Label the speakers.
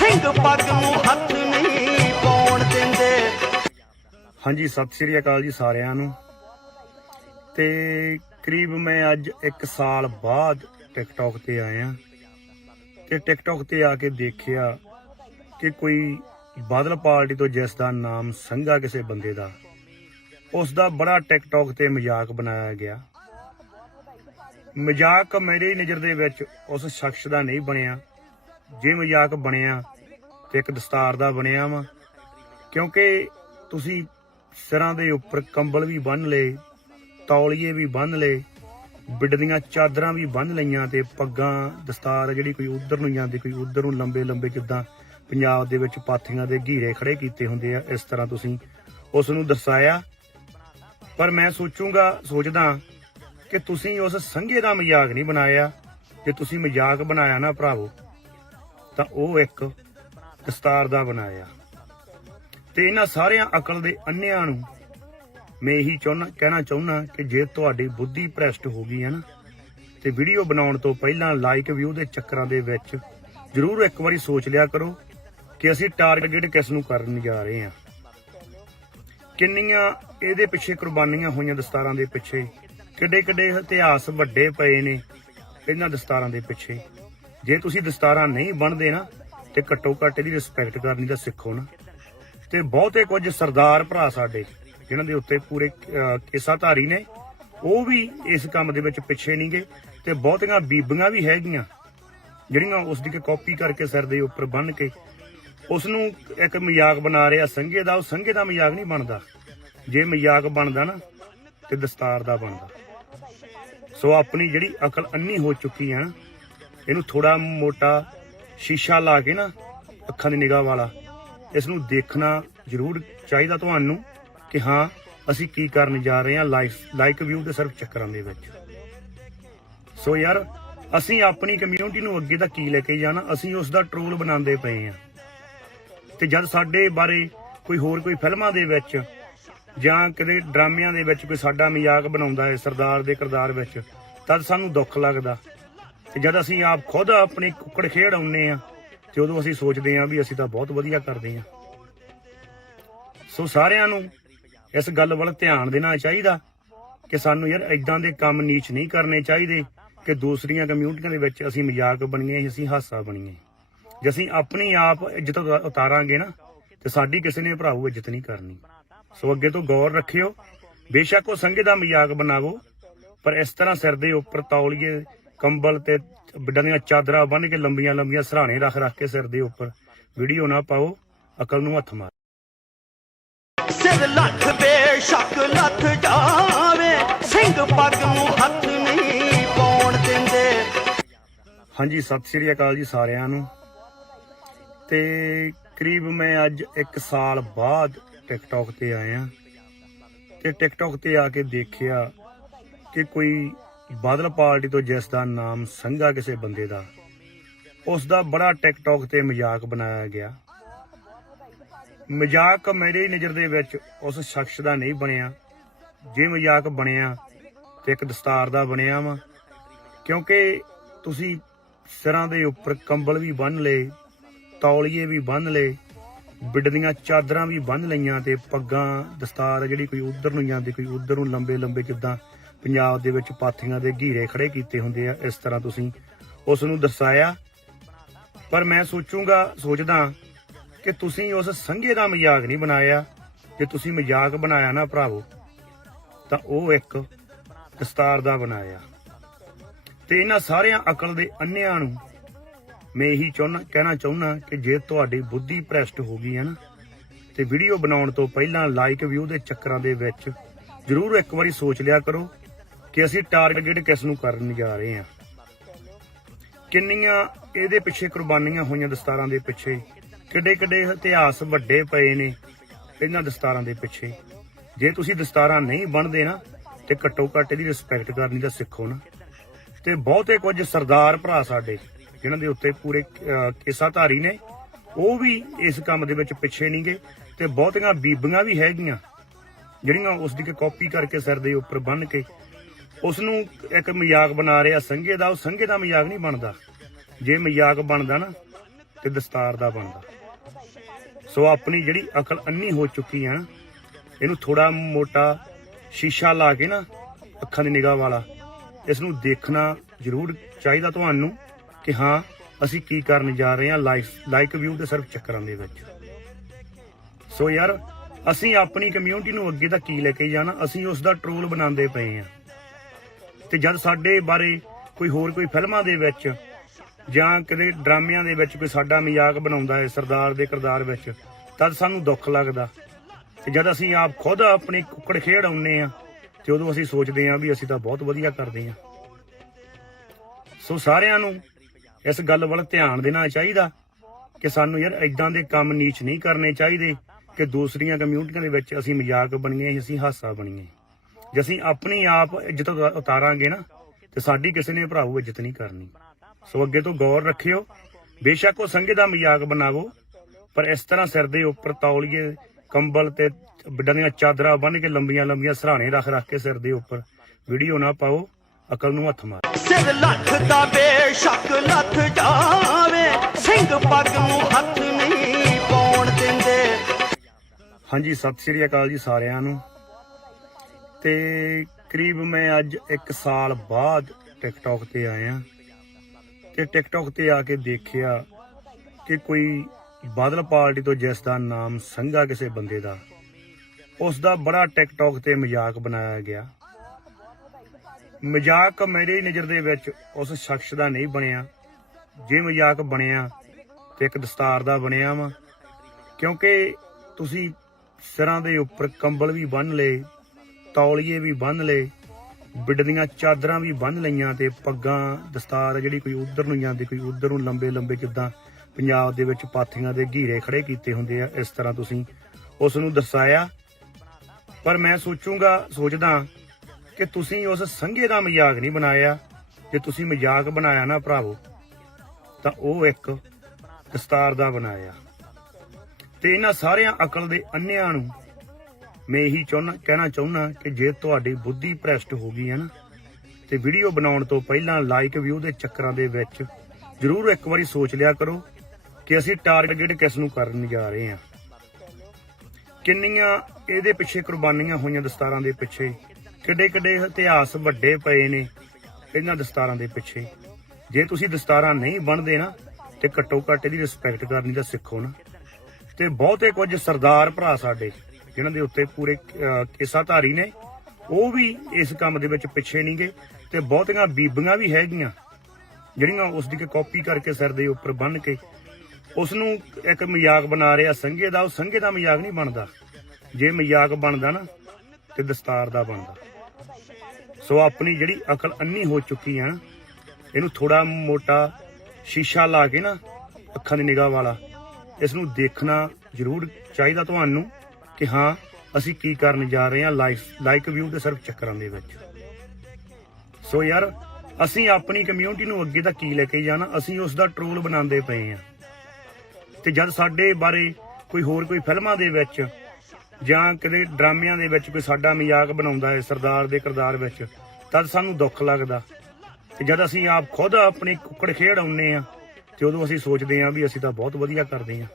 Speaker 1: ਸਿੰਘ ਪੱਗ ਨੂੰ ਹੱਥ ਨਹੀਂ ਪਾਉਣ ਦਿੰਦੇ।
Speaker 2: ਹਾਂਜੀ, ਸਤਿ ਸ਼੍ਰੀ ਅਕਾਲ ਜੀ ਸਾਰਿਆਂ ਨੂੰ। ਤੇ ਕਰੀਬ ਮੈਂ ਅੱਜ 1 ਸਾਲ ਬਾਅਦ ਟਿਕਟੌਕ ਤੇ ਆਇਆ। ਤੇ ਟਿਕਟੌਕ ਤੇ ਆ ਕੇ ਦੇਖਿਆ ਕਿ ਕੋਈ ਬਾਦਲ ਪਾਰਟੀ ਤੋਂ ਜਿਸ ਦਾ ਨਾਮ ਸੰਘਾ ਕਿਸੇ ਬੰਦੇ ਦਾ, ਉਸ ਦਾ ਬੜਾ ਟਿਕਟੌਕ ਤੇ ਮਜ਼ਾਕ ਬਣਾਇਆ ਗਿਆ। ਮਜ਼ਾਕ ਮੇਰੀ ਨਜ਼ਰ ਦੇ ਵਿੱਚ ਉਸ ਸ਼ਖਸ ਦਾ ਨਹੀਂ ਬਣਿਆ। ਜੇ ਮਜ਼ਾਕ ਬਣਿਆ ਤੇ ਇੱਕ ਦਸਤਾਰ ਦਾ ਬਣਿਆ ਵਾ। ਕਿਉਂਕਿ ਤੁਸੀਂ ਸਿਰਾਂ ਦੇ ਉੱਪਰ ਕੰਬਲ ਵੀ ਬੰਨ ਲਏ, ਤੌਲੀਏ ਵੀ ਬੰਨ ਲਏ, ਬਿੱਡ ਦੀਆਂ ਚਾਦਰਾਂ ਵੀ ਬੰਨ ਲਈਆਂ ਤੇ ਪੱਗਾਂ, ਦਸਤਾਰ ਜਿਹੜੀ ਕੋਈ ਉਧਰ ਨੂੰ ਜਾਂਦੀ, ਕੋਈ ਉਧਰ ਨੂੰ ਲੰਬੇ ਲੰਬੇ ਜਿੱਦਾਂ ਪੰਜਾਬ ਦੇ ਵਿੱਚ ਪਾਥੀਆਂ ਦੇ ਘੀਰੇ ਖੜੇ ਕੀਤੇ ਹੁੰਦੇ ਆ, ਇਸ ਤਰ੍ਹਾਂ ਤੁਸੀਂ ਉਸ ਨੂੰ ਦਰਸਾਇਆ। ਪਰ ਮੈਂ ਸੋਚੂਗਾ, ਸੋਚਦਾ ਕਿ ਤੁਸੀਂ ਉਸ ਸੰਘੇ ਦਾ ਮਜ਼ਾਕ ਨਹੀਂ ਬਣਾਇਆ। ਜੇ ਤੁਸੀਂ ਮਜ਼ਾਕ ਬਣਾਇਆ ਨਾ ਭਰਾਵੋ, ਤਾਂ ਉਹ ਇੱਕ ਦਸਤਾਰ ਦਾ ਬਣਾਇਆ। ਤੇ ਇਹਨਾਂ ਸਾਰਿਆਂ ਅਕਲ ਦੇ ਅੰਨਿਆਂ ਨੂੰ ਮੈਂ ਇਹੀ ਚਾਹੁੰਦਾ ਕਹਿਣਾ ਚਾਹੁੰਦਾ ਕਿ ਜੇ ਤੁਹਾਡੀ ਬੁੱਧੀ ਭ੍ਰਸ਼ਟ ਹੋ ਗਈ ਹੈ ਨਾ, ਤੇ ਵੀਡੀਓ ਬਣਾਉਣ ਤੋਂ ਪਹਿਲਾਂ ਲਾਈਕ ਵਿਊ ਦੇ ਚੱਕਰਾਂ ਦੇ ਵਿੱਚ ਜਰੂਰ ਇੱਕ ਵਾਰੀ ਸੋਚ ਲਿਆ ਕਰੋ ਕਿ ਅਸੀਂ ਟਾਰਗੇਟ ਕਿਸ ਨੂੰ ਕਰਨ ਜਾ ਰਹੇ ਹਾਂ। ਕਿੰਨੀਆਂ ਇਹਦੇ ਪਿੱਛੇ ਕੁਰਬਾਨੀਆਂ ਹੋਈਆਂ ਦਸਤਾਰਾਂ ਦੇ ਪਿੱਛੇ ਕਿੱਡੇ ਕਿੱਡੇ ਇਤਿਹਾਸ ਵੱਡੇ ਪਏ ਨੇ ਇਹਨਾਂ ਦਸਤਾਰਾਂ ਦੇ ਪਿੱਛੇ। ਜੇ ਤੁਸੀਂ ਦਸਤਾਰਾਂ ਨਹੀਂ ਬਣਦੇ ਨਾ ਤੇ ਘੱਟੋ ਘੱਟ ਇਹਦੀ ਰਿਸਪੈਕਟ ਕਰਨੀ ਤਾਂ ਸਿੱਖੋ ਨਾ। ਤੇ ਬਹੁਤੇ ਕੁਝ ਸਰਦਾਰ ਭਰਾ ਸਾਡੇ ਜਿਨ੍ਹਾਂ ਦੇ ਉੱਤੇ ਪੂਰੇ ਅਹ, ਕੇਸਾਧਾਰੀ ਨੇ ਉਹ ਵੀ ਇਸ ਕੰਮ ਦੇ ਵਿੱਚ ਪਿੱਛੇ ਨਹੀਂ ਗਏ ਤੇ ਬਹੁਤੀਆਂ ਬੀਬੀਆਂ ਵੀ ਹੈਗੀਆਂ ਜਿਹੜੀਆਂ ਉਸ ਦੀ ਕਾਪੀ ਕਰਕੇ ਸਿਰ ਦੇ ਉੱਪਰ ਬੰਨ ਕੇ ਉਸ ਨੂੰ ਇੱਕ ਮਜ਼ਾਕ ਬਣਾ ਰਿਹਾ ਸੰਘੇ ਦਾ ਉਹ ਸੰਘੇ ਦਾ ਮਜ਼ਾਕ ਨਹੀਂ ਬਣਦਾ। ਜੇ ਮਜ਼ਾਕ ਬਣਦਾ ਨਾ ਤੇ ਦਸਤਾਰ ਦਾ ਬਣਦਾ। ਸੋ ਆਪਣੀ ਜਿਹੜੀ ਅਕਲ ਅੰਨੀ ਹੋ ਚੁੱਕੀ ਹੈ ਨਾ ਇਹਨੂੰ ਥੋੜਾ ਮੋਟਾ ਸ਼ੀਸ਼ਾ ਲਾ ਕੇ ਨਾ ਅੱਖਾਂ ਦੀ ਨਿਗਾਹ ਵਾਲਾ, ਇਸ ਨੂੰ ਦੇਖਣਾ ਜ਼ਰੂਰ ਚਾਹੀਦਾ ਤੁਹਾਨੂੰ ਕਿ ਹਾਂ, ਅਸੀਂ ਕੀ ਕਰਨ ਜਾ ਰਹੇ ਹਾਂ ਲਾਈਕ ਲਾਈਕ ਵਿਊ ਦੇ ਸਿਰਫ ਚੱਕਰਾਂ ਦੇ ਵਿੱਚ। ਸੋ ਯਾਰ, ਅਸੀਂ ਆਪਣੀ ਕਮਿਊਨਿਟੀ ਨੂੰ ਅੱਗੇ ਤਾਂ ਕੀ ਲੈ ਕੇ ਜਾਣਾ? ਅਸੀਂ ਉਸ ਦਾ ਟ੍ਰੋਲ ਬਣਾਉਂਦੇ ਪਏ ਆ ਤੇ ਜਦ ਸਾਡੇ ਬਾਰੇ ਕੋਈ ਹੋਰ ਕੋਈ ਫਿਲਮਾਂ ਦੇ ਵਿੱਚ ਜਾਂ ਕਿਤੇ ਡਰਾਮਿਆਂ ਦੇ ਵਿੱਚ ਕੋਈ ਸਾਡਾ ਮਜ਼ਾਕ ਬਣਾਉਂਦਾ ਹੈ ਸਰਦਾਰ ਦੇ ਕਿਰਦਾਰ ਵਿੱਚ, ਤਦ ਸਾਨੂੰ ਦੁੱਖ ਲੱਗਦਾ। ਤੇ ਜਦ ਅਸੀਂ ਆਪ ਖੁਦ ਆਪਣੀ ਕੁੱਕੜ ਖੇਡ ਆਉਨੇ ਆ ਤੇ ਉਦੋਂ ਅਸੀਂ ਸੋਚਦੇ ਆ ਵੀ ਅਸੀਂ ਤਾਂ ਬਹੁਤ ਵਧੀਆ ਕਰਦੇ ਆ ਸੋ ਸਾਰਿਆਂ ਨੂੰ ਇਸ ਗੱਲ ਵੱਲ ਧਿਆਨ ਦੇਣਾ ਚਾਹੀਦਾ ਕਿ ਸਾਨੂੰ ਯਾਰ ਇਦਾਂ ਦੇ ਕੰਮ ਨੀਚ ਨਹੀਂ ਕਰਨੇ ਚਾਹੀਦੇ ਕਿ ਦੂਸਰੀਆਂ ਕਮਿਊਨਿਟੀਆਂ ਦੇ ਵਿੱਚ ਅਸੀਂ ਮਜ਼ਾਕ ਬਣੀਏ, ਅਸੀਂ ਹਾਸਾ ਬਣੀਏ। ਜੇ ਅਸੀਂ ਆਪਣੀ ਆਪ ਇੱਜ਼ਤ ਉਤਾਰਾਂਗੇ ਨਾ, ਤੇ ਸਾਡੀ ਕਿਸੇ ਨੇ ਭਰਾਵੋ ਇੱਜ਼ਤ ਨਹੀਂ ਕਰਨੀ। ਸੋ ਅੱਗੇ ਤੋਂ ਗੌਰ ਰੱਖਿਓ। ਬੇਸ਼ੱਕ ਉਹ ਸੰਗੇ ਦਾ ਮਜ਼ਾਕ ਬਣਾਵੋ, ਪਰ ਇਸ ਤਰ੍ਹਾਂ ਸਿਰ ਦੇ ਉੱਪਰ ਤੌਲੀਏ ਕੰਬਲ ਤੇ ਬਿੱਡਾਂ ਦੀਆਂ ਚਾਦਰਾਂ ਬੰਨ੍ਹ ਕੇ ਲੰਬੀਆਂ ਲੰਬੀਆਂ ਸਰਾਣੇ ਰੱਖ ਰੱਖ ਕੇ ਸਿਰ ਦੇ ਉੱਪਰ। ਵੀਡੀਓ ਨਾ ਪਾਓ ਅਕਲ ਨੂੰ ਹੱਥ ਮਾਰ।
Speaker 1: ਸਿਰ ਲੱਖ ਬੇਸ਼ੱਕ ਲੱਥ ਜਾਵੇ। ਸਿੰਘ ਪੱਗ ਨੂੰ ਹੱਥ ਨਹੀਂ ਪਾਉਣ ਦਿੰਦੇ।
Speaker 2: ਹਾਂਜੀ ਸਤਿ ਸ਼੍ਰੀ ਅਕਾਲ ਜੀ ਸਾਰਿਆਂ ਨੂੰ। ਤੇ ਕਰੀਬ ਮੈਂ ਅੱਜ 1 ਸਾਲ ਬਾਅਦ ਟਿਕਟੌਕ ਤੇ ਆਇਆ। ਤੇ ਟਿਕਟੌਕ ਤੇ ਆ ਕੇ ਦੇਖਿਆ ਕਿ ਕੋਈ ਬਾਦਲ ਪਾਰਟੀ ਤੋਂ ਜਿਸ ਦਾ ਨਾਮ ਸੰਘਾ ਕਿਸੇ ਬੰਦੇ ਦਾ, ਉਸ ਦਾ ਬੜਾ ਟਿਕਟੌਕ ਤੇ ਮਜ਼ਾਕ ਬਣਾਇਆ ਗਿਆ। ਮਜ਼ਾਕ ਮੇਰੀ ਨਜ਼ਰ ਦੇ ਵਿੱਚ ਉਸ ਸ਼ਖਸ ਦਾ ਨਹੀਂ ਬਣਿਆ। ਜੇ ਮਜ਼ਾਕ ਬਣਿਆ ਤੇ ਇੱਕ ਦਸਤਾਰ ਦਾ ਬਣਿਆ ਵਾ, ਕਿਉਂਕਿ ਤੁਸੀਂ ਸਿਰਾਂ ਦੇ ਉੱਪਰ ਕੰਬਲ ਵੀ ਬੰਨ ਲਏ, ਤੌਲੀਏ ਵੀ ਬੰਨ ਲਏ, ਬਿੱਡ ਦੀਆਂ ਚਾਦਰਾਂ ਵੀ ਬੰਨ ਲਈਆਂ ਤੇ ਪੱਗਾਂ, ਦਸਤਾਰ ਜਿਹੜੀ ਕੋਈ ਉਧਰ ਨੂੰ ਜਾਂਦੀ, ਕੋਈ ਉਧਰ ਨੂੰ ਲੰਬੇ ਲੰਬੇ ਜਿੱਦਾਂ ਪੰਜਾਬ ਦੇ ਵਿੱਚ ਪਾਥੀਆਂ ਦੇ ਘੀਰੇ ਖੜੇ ਕੀਤੇ ਹੁੰਦੇ ਆ, ਇਸ ਤਰ੍ਹਾਂ ਤੁਸੀਂ ਉਸ ਨੂੰ ਦਰਸਾਇਆ। ਪਰ ਮੈਂ ਸੋਚੂਗਾ, ਸੋਚਦਾ ਕਿ ਤੁਸੀਂ ਉਸ ਸੰਘੇ ਦਾ ਮਜ਼ਾਕ ਨਹੀਂ ਬਣਾਇਆ। ਜੇ ਤੁਸੀਂ ਮਜ਼ਾਕ ਬਣਾਇਆ ਨਾ ਭਰਾਵੋ, ਤਾਂ ਉਹ ਇੱਕ ਦਸਤਾਰ ਦਾ ਬਣਾਇਆ। ਤੇ ਇਹਨਾਂ ਸਾਰਿਆਂ ਅਕਲ ਦੇ ਅੰਨਿਆਂ ਨੂੰ ਮੈਂ ਇਹੀ ਚਾਹੁੰਦਾ ਕਹਿਣਾ ਚਾਹੁੰਦਾ ਕਿ ਜੇ ਤੁਹਾਡੀ ਬੁੱਧੀ ਭ੍ਰਸ਼ਟ ਹੋ ਗਈ ਹੈ ਨਾ, ਤੇ ਵੀਡੀਓ ਬਣਾਉਣ ਤੋਂ ਪਹਿਲਾਂ ਲਾਈਕ ਵਿਊ ਦੇ ਚੱਕਰਾਂ ਦੇ ਵਿੱਚ ਜਰੂਰ ਇੱਕ ਵਾਰੀ ਸੋਚ ਲਿਆ ਕਰੋ। ਕਿ ਅਸੀਂ ਟਾਰਗੇਟ ਕਿਸ ਨੂੰ ਕਰਨ ਜਾ ਰਹੇ ਹਾਂ। ਕਿੰਨੀਆਂ ਇਹਦੇ ਪਿੱਛੇ ਕੁਰਬਾਨੀਆਂ ਹੋਈਆਂ ਦਸਤਾਰਾਂ ਦੇ ਪਿੱਛੇ? ਕਿੱਡੇ ਕਿੱਡੇ ਇਤਿਹਾਸ ਵੱਡੇ ਪਏ ਨੇ ਇਹਨਾਂ ਦਸਤਾਰਾਂ ਦੇ ਪਿੱਛੇ। ਜੇ ਤੁਸੀਂ ਦਸਤਾਰਾਂ ਨਹੀਂ ਬਣਦੇ ਨਾ ਤੇ ਘੱਟੋ ਘੱਟ ਇਹਦੀ ਰਿਸਪੈਕਟ ਕਰਨੀ ਤਾਂ ਸਿੱਖੋ ਨਾ। ਤੇ ਬਹੁਤੇ ਕੁਝ ਸਰਦਾਰ ਭਰਾ ਸਾਡੇ ਜਿਨ੍ਹਾਂ ਦੇ ਉੱਤੇ ਪੂਰੇ ਅਹ, ਕੇਸਾਧਾਰੀ ਨੇ ਉਹ ਵੀ ਇਸ ਕੰਮ ਦੇ ਵਿੱਚ ਪਿੱਛੇ ਨਹੀਂ ਗਏ। ਤੇ ਬਹੁਤੀਆਂ ਬੀਬੀਆਂ ਵੀ ਹੈਗੀਆਂ ਜਿਹੜੀਆਂ ਉਸ ਦੀ ਕਾਪੀ ਕਰਕੇ ਸਿਰ ਦੇ ਉੱਪਰ ਬੰਨ ਕੇ ਉਸ ਨੂੰ ਇੱਕ ਮਜ਼ਾਕ ਬਣਾ ਰਿਹਾ ਸੰਘੇ ਦਾ ਉਹ ਸੰਘੇ ਦਾ ਮਜ਼ਾਕ ਨਹੀਂ ਬਣਦਾ। ਜੇ ਮਜ਼ਾਕ ਬਣਦਾ ਨਾ ਤੇ ਦਸਤਾਰ ਦਾ ਬਣਦਾ। ਸੋ ਆਪਣੀ ਜਿਹੜੀ ਅਕਲ ਅੰਨੀ ਹੋ ਚੁੱਕੀ ਆ ਨਾ, ਇਹਨੂੰ ਥੋੜਾ ਮੋਟਾ ਸ਼ੀਸ਼ਾ ਲਾ ਕੇ ਨਾ ਅੱਖਾਂ ਦੀ ਨਿਗਾਹ ਵਾਲਾ ਇਸ ਨੂੰ ਦੇਖਣਾ ਜ਼ਰੂਰ ਚਾਹੀਦਾ ਤੁਹਾਨੂੰ ਕਿ ਹਾਂ ਅਸੀਂ ਕੀ ਕਰਨ ਜਾ ਰਹੇ ਹਾਂ ਲਾਈਫ ਲਾਈਕ ਵਿਊ ਦੇ ਸਿਰਫ ਚੱਕਰਾਂ ਦੇ ਵਿੱਚ। ਸੋ ਯਾਰ ਅਸੀਂ ਆਪਣੀ ਕਮਿਊਨਿਟੀ ਨੂੰ ਅੱਗੇ ਤੱਕ ਕੀ ਲੈ ਕੇ ਜਾਣਾ? ਅਸੀਂ ਉਸ ਦਾ ਟ੍ਰੋਲ ਬਣਾਉਂਦੇ ਪਏ ਆ ਤੇ ਜਦ ਸਾਡੇ ਬਾਰੇ ਕੋਈ ਹੋਰ ਕੋਈ ਫਿਲਮਾਂ ਦੇ ਵਿੱਚ ਜਾਂ ਕਿਤੇ ਡਰਾਮਿਆਂ ਦੇ ਵਿੱਚ ਕੋਈ ਸਾਡਾ ਮਜ਼ਾਕ ਬਣਾਉਂਦਾ ਹੈ ਸਰਦਾਰ ਦੇ ਕਿਰਦਾਰ ਵਿੱਚ, ਤਦ ਸਾਨੂੰ ਦੁੱਖ ਲੱਗਦਾ। ਤੇ ਜਦ ਅਸੀਂ ਆਪ ਖੁਦ ਆਪਣੀ ਕੁੱਕੜ ਖੇਡ ਆਉਂਦੇ ਆ ਤੇ ਉਦੋਂ ਅਸੀਂ ਸੋਚਦੇ ਆ ਵੀ ਅਸੀਂ ਤਾਂ ਬਹੁਤ ਵਧੀਆ ਕਰਦੇ ਆ ਸੋ ਸਾਰਿਆਂ ਨੂੰ ਇਸ ਗੱਲ ਵੱਲ ਧਿਆਨ ਦੇਣਾ ਚਾਹੀਦਾ ਕਿ ਸਾਨੂੰ ਯਾਰ ਇਦਾਂ ਦੇ ਕੰਮ ਨੀਚ ਨਹੀਂ ਕਰਨੇ ਚਾਹੀਦੇ ਕਿ ਦੂਸਰੀਆਂ ਕਮਿਊਨਿਟੀਆਂ ਦੇ ਵਿੱਚ ਅਸੀਂ ਮਜ਼ਾਕ ਬਣੀਏ, ਅਸੀਂ ਹਾਸਾ ਬਣੀਏ। ਜੇ ਅਸੀਂ ਆਪਣੀ ਆਪ ਇੱਜ਼ਤ ਉਤਾ- ਉਤਾਰਾਂਗੇ ਨਾ ਤੇ ਸਾਡੀ ਕਿਸੇ ਨੇ ਭਰਾਵੋ ਇੱਜ਼ਤ ਨਹੀਂ ਕਰਨੀ। ਸੋ ਅੱਗੇ ਤੋਂ ਗੌਰ ਰੱਖਿਓ। ਬੇਸ਼ੱਕ ਉਹ ਸੰਗੇ ਦਾ ਮਜ਼ਾਕ ਬਣਾਵੋ ਪਰ ਇਸ ਤਰ੍ਹਾਂ ਸਿਰ ਦੇ ਉੱਪਰ ਤੌਲੀਏ ਕੰਬਲ ਤੇ ਬਿੱਡਾਂ ਦੀਆਂ ਚਾਦਰਾਂ ਬੰਨ੍ਹ ਕੇ ਲੰਬੀਆਂ ਲੰਬੀਆਂ ਸਰਾਣੇ ਰੱਖ ਰੱਖ ਕੇ ਸਿਰ ਦੇ ਉੱਪਰ ਵੀਡੀਓ ਨਾ ਪਾਓ ਅਕਲ ਨੂੰ ਹੱਥ ਮਾਰ।
Speaker 1: ਸਿਰ ਲੱਖ ਦਾ ਬੇਸ਼ੱਕ ਲੱਥ ਜਾਵੇ ਸਿੰਘ ਪੱਗ ਨੂੰ ਹੱਥ ਨਹੀਂ ਪਾਉਣ ਦਿੰਦੇ।
Speaker 2: ਹਾਂਜੀ ਸਤਿ ਸ਼੍ਰੀ ਅਕਾਲ ਜੀ ਸਾਰਿਆਂ ਨੂੰ। ਤੇ ਕਰੀਬ ਮੈਂ ਅੱਜ 1 ਸਾਲ ਬਾਅਦ ਟਿਕਟੌਕ ਤੇ ਆਇਆ। ਤੇ ਟਿਕਟੌਕ ਤੇ ਆ ਕੇ ਦੇਖਿਆ ਕਿ ਕੋਈ ਬਾਦਲ ਪਾਰਟੀ ਤੋਂ ਜਿਸ ਦਾ ਨਾਮ ਸੰਘਾ ਕਿਸੇ ਬੰਦੇ ਦਾ, ਉਸ ਦਾ ਬੜਾ ਟਿਕਟੌਕ ਤੇ ਮਜ਼ਾਕ ਬਣਾਇਆ ਗਿਆ। ਮਜ਼ਾਕ ਮੇਰੀ ਨਜ਼ਰ ਦੇ ਵਿੱਚ ਉਸ ਸ਼ਖਸ ਦਾ ਨਹੀਂ ਬਣਿਆ। ਜੇ ਮਜ਼ਾਕ ਬਣਿਆ ਤੇ ਇੱਕ ਦਸਤਾਰ ਦਾ ਬਣਿਆ ਵਾ, ਕਿਉਂਕਿ ਤੁਸੀਂ ਸਿਰਾਂ ਦੇ ਉੱਪਰ ਕੰਬਲ ਵੀ ਬੰਨ ਲਏ ਤੌਲੀਏ ਵੀ ਬੰਨ ਲਏ ਬਿੱਡ ਚਾਦਰਾਂ ਵੀ ਬੰਨ ਲਈਆਂ ਤੇ ਪੱਗਾਂ, ਦਸਤਾਰ ਜਿਹੜੀ ਕੋਈ ਉਧਰ ਨੂੰ ਜਾਂਦੀ, ਕੋਈ ਉਧਰ ਨੂੰ ਲੰਬੇ ਲੰਬੇ ਜਿੱਦਾਂ ਪੰਜਾਬ ਦੇ ਵਿੱਚ ਪਾਥੀਆਂ ਦੇ ਘੀਰੇ ਖੜੇ ਕੀਤੇ ਹੁੰਦੇ ਆ, ਇਸ ਤਰ੍ਹਾਂ ਤੁਸੀਂ ਉਸ ਨੂੰ ਦਰਸਾਇਆ। ਪਰ ਮੈਂ ਸੋਚੂਗਾ, ਸੋਚਦਾ ਕਿ ਤੁਸੀਂ ਉਸ ਸੰਘੇ ਦਾ ਮਜ਼ਾਕ ਨਹੀਂ ਬਣਾਇਆ। ਜੇ ਤੁਸੀਂ ਮਜ਼ਾਕ ਬਣਾਇਆ ਨਾ ਭਰਾਵੋ, ਤਾਂ ਉਹ ਇੱਕ ਦਸਤਾਰ ਦਾ ਬਣਾਇਆ। ਤੇ ਇਹਨਾਂ ਸਾਰਿਆਂ ਅਕਲ ਦੇ ਅੰਨਿਆਂ ਨੂੰ ਮੈਂ ਇਹੀ ਚਾਹੁੰਦਾ ਕਹਿਣਾ ਚਾਹੁੰਦਾ ਕਿ ਜੇ ਤੁਹਾਡੀ ਬੁੱਧੀ ਭ੍ਰਸ਼ਟ ਹੋ ਗਈ ਹੈ ਨਾ, ਤੇ ਵੀਡੀਓ ਬਣਾਉਣ ਤੋਂ ਪਹਿਲਾਂ ਲਾਈਕ ਵਿਊ ਦੇ ਚੱਕਰਾਂ ਦੇ ਵਿੱਚ ਜਰੂਰ ਇੱਕ ਵਾਰੀ ਸੋਚ ਲਿਆ ਕਰੋ ਕਿ ਅਸੀਂ ਟਾਰਗੇਟ ਕਿਸ ਨੂੰ ਕਰਨ ਜਾ ਰਹੇ ਹਾਂ। ਕਿੰਨੀਆਂ ਇਹਦੇ ਪਿੱਛੇ ਕੁਰਬਾਨੀਆਂ ਹੋਈਆਂ ਦਸਤਾਰਾਂ ਦੇ ਪਿੱਛੇ? ਕਿੱਡੇ ਕਿੱਡੇ ਇਤਿਹਾਸ ਵੱਡੇ ਪਏ ਨੇ ਇਹਨਾਂ ਦਸਤਾਰਾਂ ਦੇ ਪਿੱਛੇ? ਜੇ ਤੁਸੀਂ ਦਸਤਾਰਾਂ ਨਹੀਂ ਬਣਦੇ ਨਾ, ਤੇ ਘੱਟੋ ਘੱਟ ਇਹਦੀ ਰਿਸਪੈਕਟ ਕਰਨੀ ਤਾਂ ਸਿੱਖੋ ਨਾ। ਤੇ ਬਹੁਤੇ ਕੁਝ ਸਰਦਾਰ ਭਰਾ ਸਾਡੇ ਜਿਨ੍ਹਾਂ ਦੇ ਉੱਤੇ ਪੂਰੇ ਅਹ, ਕੇਸਾਧਾਰੀ ਨੇ ਉਹ ਵੀ ਇਸ ਕੰਮ ਦੇ ਵਿੱਚ ਪਿੱਛੇ ਨਹੀਂ ਗਏ ਤੇ ਬਹੁਤੀਆਂ ਬੀਬੀਆਂ ਵੀ ਹੈਗੀਆਂ ਜਿਹੜੀਆਂ ਉਸ ਦੀ ਕਾਪੀ ਕਰਕੇ ਸਿਰ ਦੇ ਉੱਪਰ ਬੰਨ ਕੇ ਉਸ ਨੂੰ ਇੱਕ ਮਜ਼ਾਕ ਬਣਾ ਰਿਹਾ ਸੰਘੇ ਦਾ ਉਹ ਸੰਘੇ ਦਾ ਮਜ਼ਾਕ ਨਹੀਂ ਬਣਦਾ। ਜੇ ਮਜ਼ਾਕ ਬਣਦਾ ਨਾ ਤੇ ਦਸਤਾਰ ਦਾ ਬਣਦਾ। ਸੋ ਆਪਣੀ ਜਿਹੜੀ ਅਕਲ ਅੰਨੀ ਹੋ ਚੁੱਕੀ ਹੈ ਨਾ, ਇਹਨੂੰ ਥੋੜਾ ਮੋਟਾ ਸ਼ੀਸ਼ਾ ਲਾ ਕੇ ਨਾ ਅੱਖਾਂ ਦੀ ਨਿਗਾਹ ਵਾਲਾ ਇਸ ਨੂੰ ਦੇਖਣਾ ਜ਼ਰੂਰ ਚਾਹੀਦਾ ਤੁਹਾਨੂੰ। ਕਿ ਹਾਂ, ਅਸੀਂ ਕੀ ਕਰਨ ਜਾ ਰਹੇ ਹਾਂ ਲਾਈਕ ਲਾਈਕ ਵਿਊ ਦੇ ਸਿਰਫ ਚੱਕਰਾਂ ਦੇ ਵਿੱਚ। ਸੋ ਯਾਰ, ਅਸੀਂ ਆਪਣੀ ਕਮਿਊਨਿਟੀ ਨੂੰ ਅੱਗੇ ਤੱਕ ਕੀ ਲੈ ਕੇ ਜਾਣਾ? ਅਸੀਂ ਉਸ ਦਾ ਟ੍ਰੋਲ ਬਣਾਉਂਦੇ ਪਏ ਆ ਤੇ ਜਦ ਸਾਡੇ ਬਾਰੇ ਕੋਈ ਹੋਰ ਕੋਈ ਫਿਲਮਾਂ ਦੇ ਵਿੱਚ ਜਾਂ ਕਿਤੇ ਡਰਾਮਿਆਂ ਦੇ ਵਿੱਚ ਕੋਈ ਸਾਡਾ ਮਜ਼ਾਕ ਬਣਾਉਂਦਾ ਹੈ ਸਰਦਾਰ ਦੇ ਕਿਰਦਾਰ ਵਿੱਚ, ਤਦ ਸਾਨੂੰ ਦੁੱਖ ਲੱਗਦਾ। ਤੇ ਜਦ ਅਸੀਂ ਆਪ ਖੁਦ ਆਪਣੀ ਕੁੱਕੜ ਖੇਡ ਆਉਂਦੇ ਆ ਤੇ ਉਦੋਂ ਅਸੀਂ ਸੋਚਦੇ ਆ ਵੀ ਅਸੀਂ ਤਾਂ ਬਹੁਤ ਵਧੀਆ ਕਰਦੇ ਆ